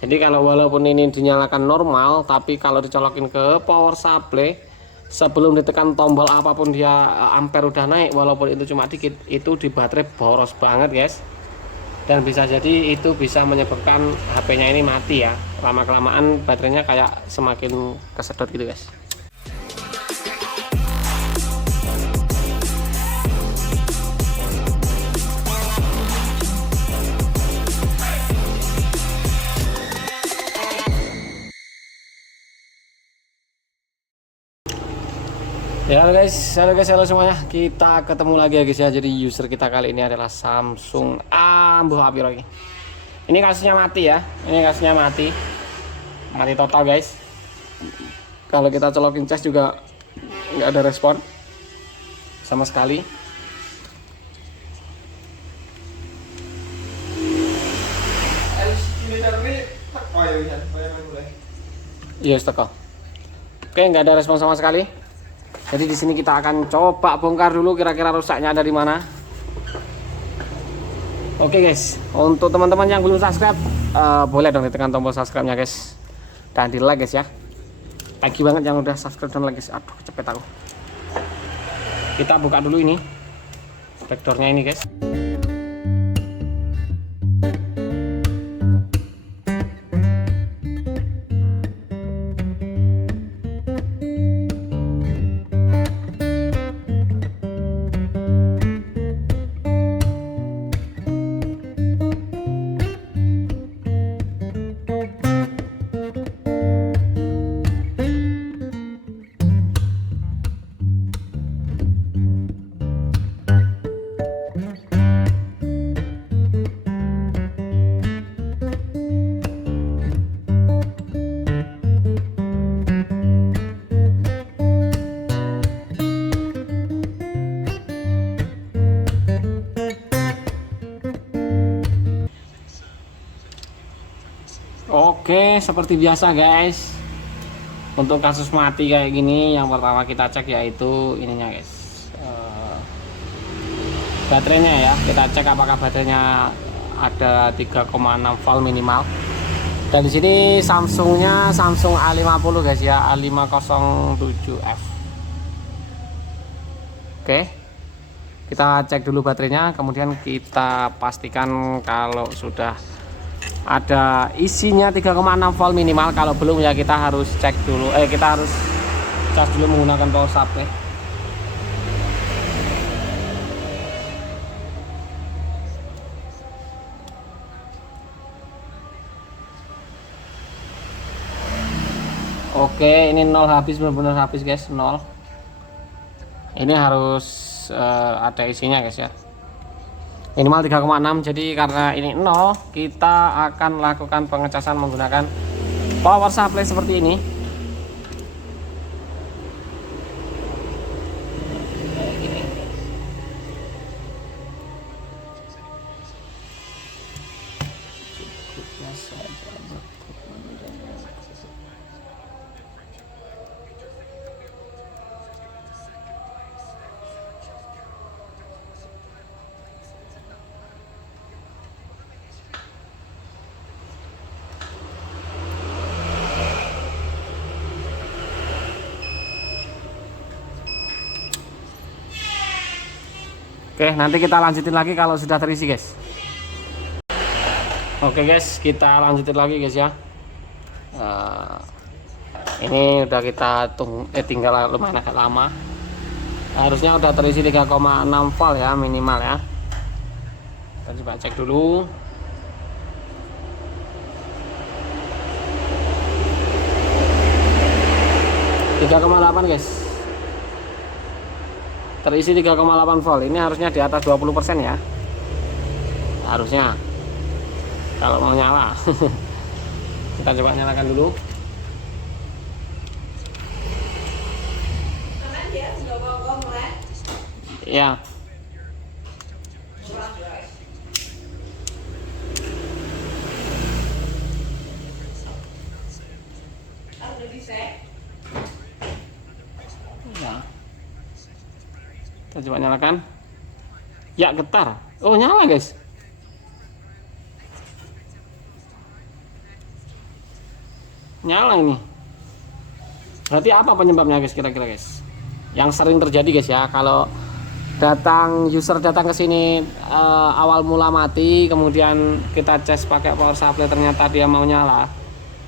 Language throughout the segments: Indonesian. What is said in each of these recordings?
Jadi kalau walaupun ini dinyalakan normal, tapi kalau dicolokin ke power supply, sebelum ditekan tombol apapun dia ampere udah naik, walaupun itu cuma dikit, itu di baterai boros banget guys. Dan bisa jadi itu bisa menyebabkan HP-nya ini mati ya. Lama-kelamaan baterainya kayak semakin kesedot gitu guys. Ya halo guys, halo semuanya. Kita ketemu lagi ya guys ya. Jadi user kita kali ini adalah Samsung Ambuh Api lagi. Ini kasusnya mati ya. Ini kasusnya mati. Mati total guys. Kalau kita colokin cas juga nggak ada respon sama sekali. Iya, teko. Oke, nggak ada respon sama sekali. Jadi di sini kita akan coba bongkar dulu kira-kira rusaknya ada di mana. Oke guys, untuk teman-teman yang belum subscribe, boleh dong ditekan tombol subscribe-nya guys. Dan di like guys ya. Thank you banget yang udah subscribe dan like guys. Aduh, cepet aku. Kita buka dulu ini backdoornya ini guys. Oke, seperti biasa guys. Untuk kasus mati kayak gini, yang pertama kita cek yaitu ininya guys, baterainya ya. Kita cek apakah baterainya ada 3,6 volt minimal. Dan di sini Samsungnya Samsung A50 guys ya, A507F. Oke, kita cek dulu baterainya, kemudian kita pastikan kalau sudah ada isinya 3,6 volt minimal. Kalau belum ya kita harus cek dulu, kita harus cas dulu menggunakan power supply. Oke, ini 0 habis, benar-benar habis guys, 0. Ini harus ada isinya guys ya, minimal 3,6. Jadi karena ini 0, kita akan lakukan pengecasan menggunakan power supply seperti ini. Oke, nanti kita lanjutin lagi kalau sudah terisi guys. Oke guys, kita lanjutin lagi guys ya. Ini udah kita tinggal lumayan agak lama. Harusnya udah terisi 3,6 volt ya minimal ya. Kita coba cek dulu. ,8 guys. Terisi 3,8 volt. Ini harusnya di atas 20% ya. Harusnya. Kalau mau nyala. Kita coba nyalakan dulu. Ya. Ya. Kita coba nyalakan. Ya, getar. Oh, nyala guys. nyala ini. Berarti apa penyebabnya guys kira-kira guys? Yang sering terjadi guys ya, kalau user datang ke sini awal mula mati, kemudian kita cas pakai power supply ternyata dia mau nyala.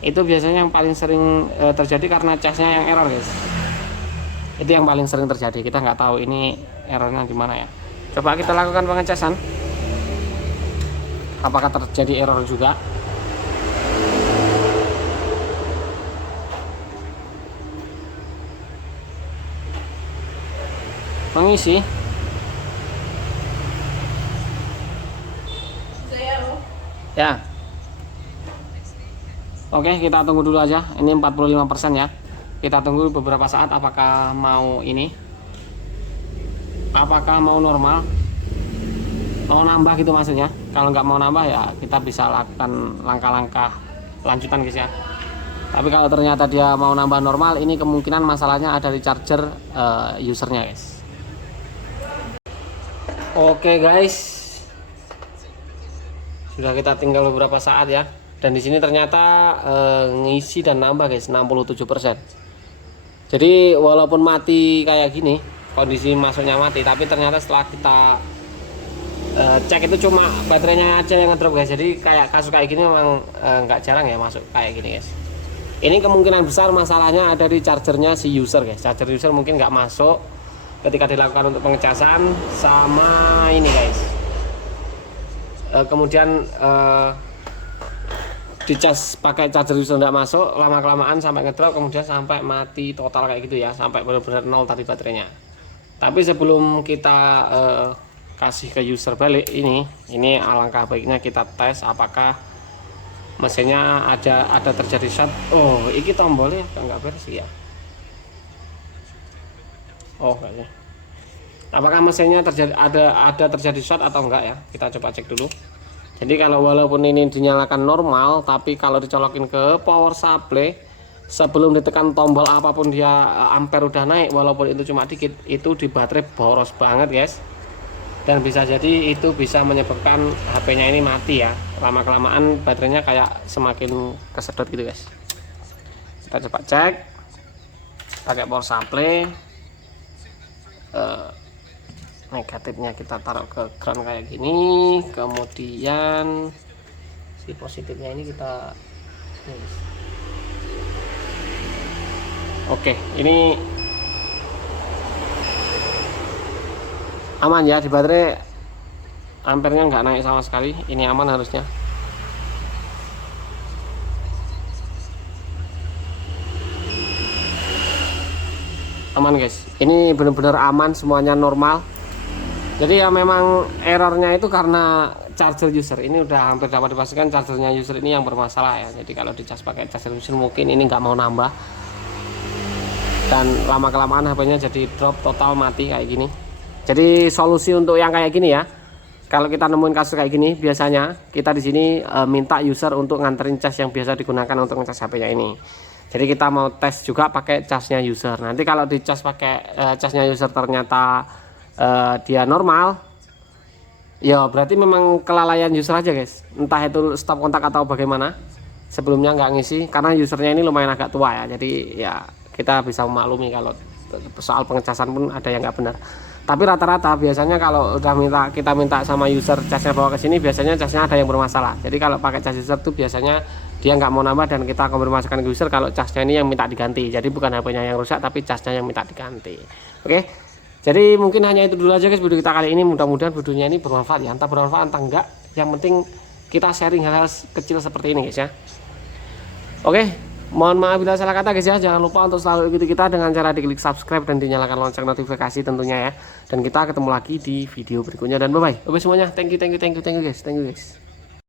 Itu biasanya yang paling sering terjadi karena casnya yang error guys. Itu yang paling sering terjadi. Kita nggak tahu ini errornya di mana ya. Coba kita lakukan pengecasan. Apakah terjadi error juga? Mengisi. Ya. Oke, kita tunggu dulu aja. Ini 45% ya. Kita tunggu beberapa saat apakah mau ini. Apakah mau normal? Mau nambah gitu maksudnya. Kalau nggak mau nambah ya kita bisa lakukan langkah-langkah lanjutan guys ya. Tapi kalau ternyata dia mau nambah normal, ini kemungkinan masalahnya ada di charger usernya guys. Oke guys, sudah kita tinggal beberapa saat ya, dan di sini ternyata ngisi dan nambah guys 67%. Jadi walaupun mati kayak gini, kondisi masuknya mati, tapi ternyata setelah kita cek itu cuma baterainya aja yang ngedrop guys. Jadi kayak kasus kayak gini memang nggak jarang ya masuk kayak gini guys. Ini kemungkinan besar masalahnya ada di chargernya si user guys. Charger user mungkin nggak masuk ketika dilakukan untuk pengecasan sama ini guys. Kemudian dicas pakai charger user tidak masuk, lama kelamaan sampai ngedrop, kemudian sampai mati total kayak gitu ya, sampai benar-benar nol tadi baterainya. Tapi sebelum kita kasih ke user balik ini alangkah baiknya kita tes apakah mesinnya ada terjadi short. Oh, ini tombolnya nggak beres ya. Oh, kayaknya. Apakah mesinnya ada terjadi short atau enggak ya? Kita coba cek dulu. Jadi kalau walaupun ini dinyalakan normal, tapi kalau dicolokin ke power supply sebelum ditekan tombol apapun dia ampere udah naik, walaupun itu cuma dikit, itu di baterai boros banget guys. Dan bisa jadi itu bisa menyebabkan HP-nya ini mati ya. Lama kelamaan baterainya kayak semakin kesedot gitu guys. Kita coba cek pakai power supply. Negatifnya kita taruh ke ground kayak gini, kemudian si positifnya ini kita oke, ini aman ya, di baterai ampernya nggak naik sama sekali. Ini aman harusnya. Aman guys, ini benar-benar aman, semuanya normal. Jadi ya memang errornya itu karena charger user. Ini udah hampir dapat dipastikan chargernya user ini yang bermasalah ya. Jadi kalau dicas pakai charger user mungkin ini nggak mau nambah, dan lama kelamaan HP-nya jadi drop total, mati kayak gini. Jadi solusi untuk yang kayak gini ya, kalau kita nemuin kasus kayak gini, biasanya kita di sini minta user untuk nganterin cas yang biasa digunakan untuk ngecas HP-nya ini. Jadi kita mau tes juga pakai casnya user. Nanti kalau dicas pakai casnya user ternyata dia normal, ya berarti memang kelalaian user aja guys. Entah itu stop kontak atau bagaimana, sebelumnya nggak ngisi, karena usernya ini lumayan agak tua ya. Jadi ya kita bisa memaklumi kalau soal pengecasan pun ada yang nggak benar. Tapi rata-rata biasanya kalau udah kita minta sama user casnya bawa ke sini, biasanya casnya ada yang bermasalah. Jadi kalau pakai cas user tuh biasanya dia nggak mau nambah, dan kita konfirmasikan ke user kalau casnya ini yang minta diganti. Jadi bukan HP-nya yang rusak, tapi casnya yang minta diganti. Oke, jadi mungkin hanya itu dulu aja guys video kita kali ini. Mudah-mudahan videonya ini bermanfaat ya, entah bermanfaat entah enggak, yang penting kita sharing hal-hal kecil seperti ini guys ya. Oke, mohon maaf bila salah kata guys ya. Jangan lupa untuk selalu ikuti kita dengan cara diklik subscribe dan dinyalakan lonceng notifikasi tentunya ya. Dan kita ketemu lagi di video berikutnya, dan bye bye semuanya. Thank you guys.